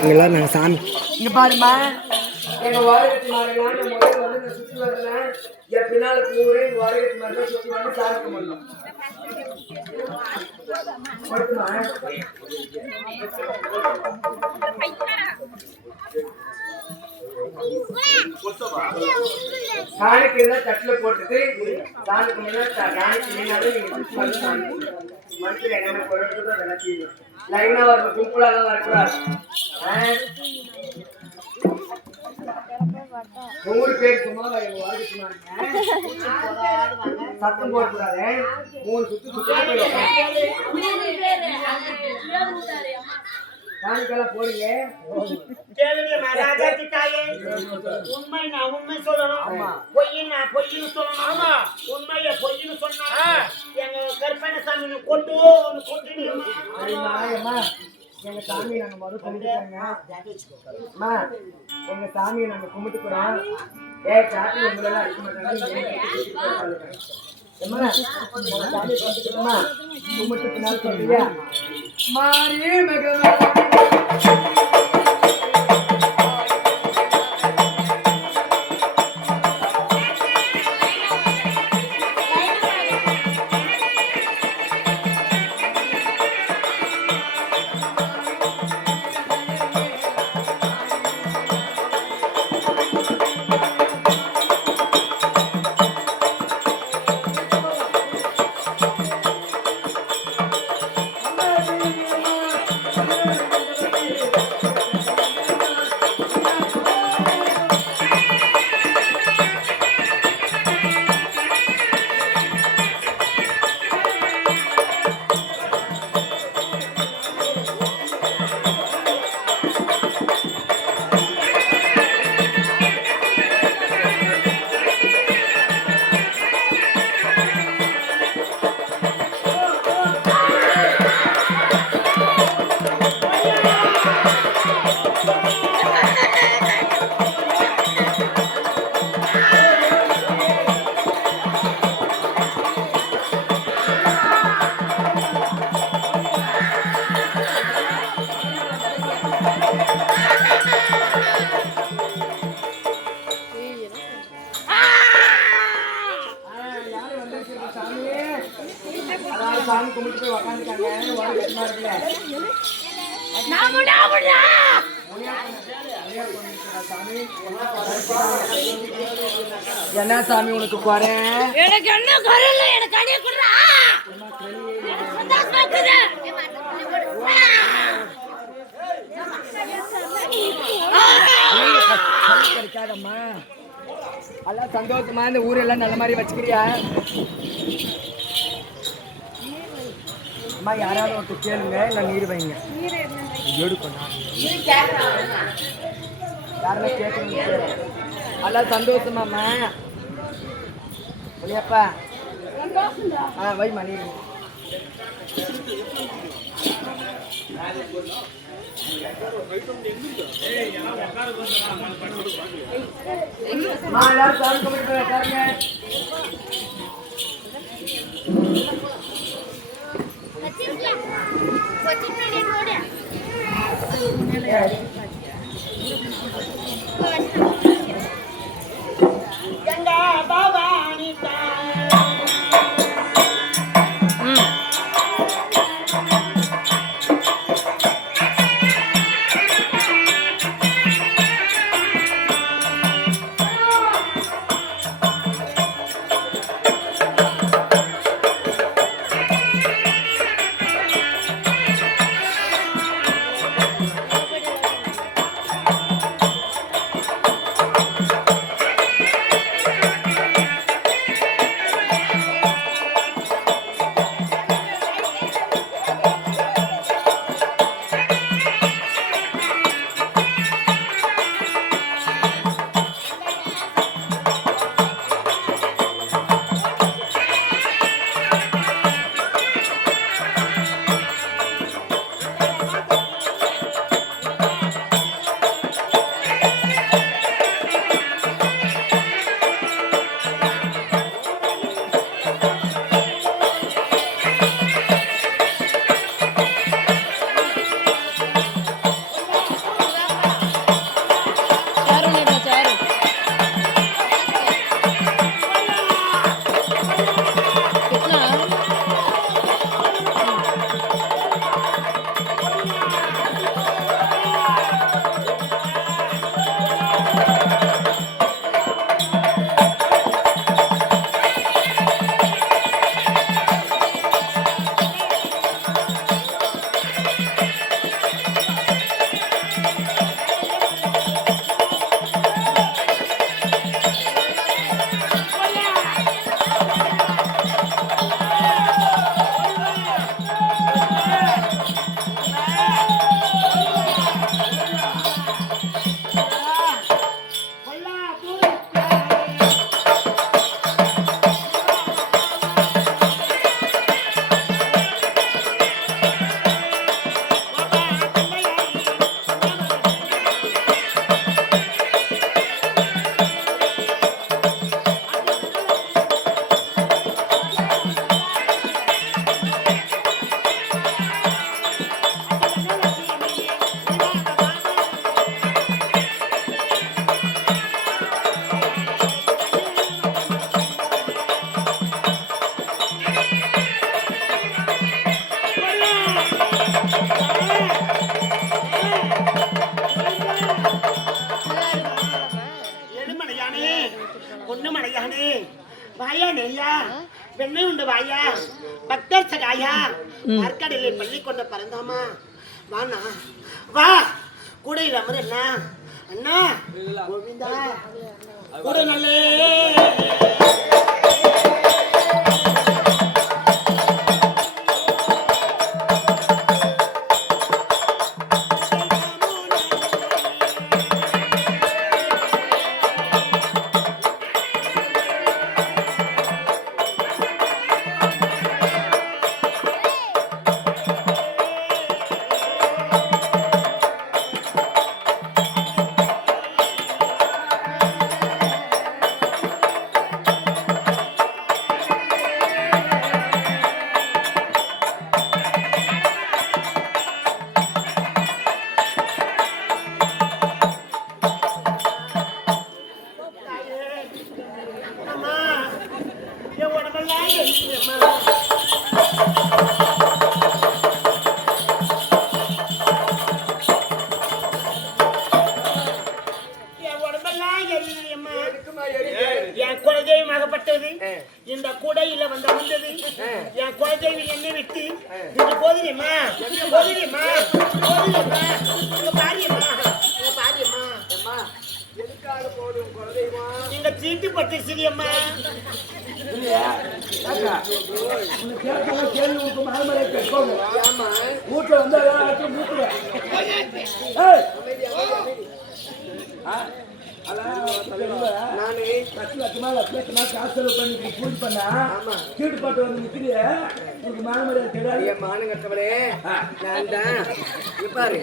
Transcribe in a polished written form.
இங்கெல்லாம் நாங்கள் சாமி இங்க பாருமா, எங்க வாரியத்து மாறலாம் முதல்ல வந்து நான் சுற்றி வரேன். என் பின்னால பூரே எங்க வாரியத்து மாறலாம் சுற்றி வந்து சாதிக்க முடியும். காணிக்கு தட்டுல போட்டுட்டு சாணிக்கு காணிக்கு மீனாவே நீங்க சுற்றி வந்து சாமி மனுஷன் என்ன பொருட்கள் அதெல்லாம் செய்யணும். லைனா வரணும், கும்பலாதான் வரக்கூடாது. ஒவ்வொரு பேர் சும்மா சத்தம் போடக்கூடாது. 3 சுத்து காணிக்கெல்லாம் போறீங்க. உண்மை நான் உண்மை சொல்லணும், பொய் நான் பொய்னு சொல்லணும். உண்மைய பொய்னு சொன்னா எங்க கருப்பணசாமி கொண்டு எங்க சாமியை நாங்க மறு கும்பிட்டுக்கிறோங்க. எங்க சாமியை நாங்க கும்பிட்டுக்கிறோம். சாமி உங்களெல்லாம் அடிக்க மாட்டாங்க. சாமி கும்பிட்டுக்கிறோமா? கும்பிட்டு பின்னால் சொல்றியா மாறி சாமி கும்பிட்டு போய் உக்காந்துட்டாங்க. என்ன சாமி உனக்கு குறேன்? எனக்கு என்ன குறை இல்லை, எனக்கு அடிய குடுறா. கிடைக்காதம்மா, எல்லாம் சந்தோஷமா இந்த ஊரெல்லாம் நல்ல மாதிரி வச்சுக்கிறியா? அம்மா யாராவது ஒருத்தர் கேளுங்க, இல்லை நீர் வைங்க. எடுக்கணும் யாருமே கேட்கணும். எல்லாம் சந்தோஷமாம்மா இல்லையாப்பா? வைமா நீர். எல்லாரும் சாமி கும்பிட்டு உட்காருங்க. நெய்யா வெண்ணை உண்டு வாயா பக்தர் சகாயா அற்கடலை பள்ளி கொண்ட பறந்தாமா வாண்ணா வா கூடையில் அமர் அண்ணா அண்ணா கோவிந்தா கூட நல்லே அம்மா என் உடம்பெல்லாம் எரியுதம்மா. என் உடம்பெல்லாம் எரியுதம்மா. என் குலதெய்வமாகப்பட்டது இந்த கூடையில வந்தது என் குலதெய்வம் என்னை விட்டு இது போதுமா போதுமா போதுமா பாரியம்மா பாரியம்மா எதுக்காக போடும் குலதெய்வம்? நீங்க சீட்டு பட்டு சிறியம்மா ஆமா வீட்டுல வந்து நானு லட்சமா காசு செலவு பண்ணி பூஜை பண்ணா கீட்டு பாட்டு வந்து நிக்கிறிய உங்களுக்கு மானமரியாதை கிடையாது. என் மானங்கட்டவளே நான் தான் பாரு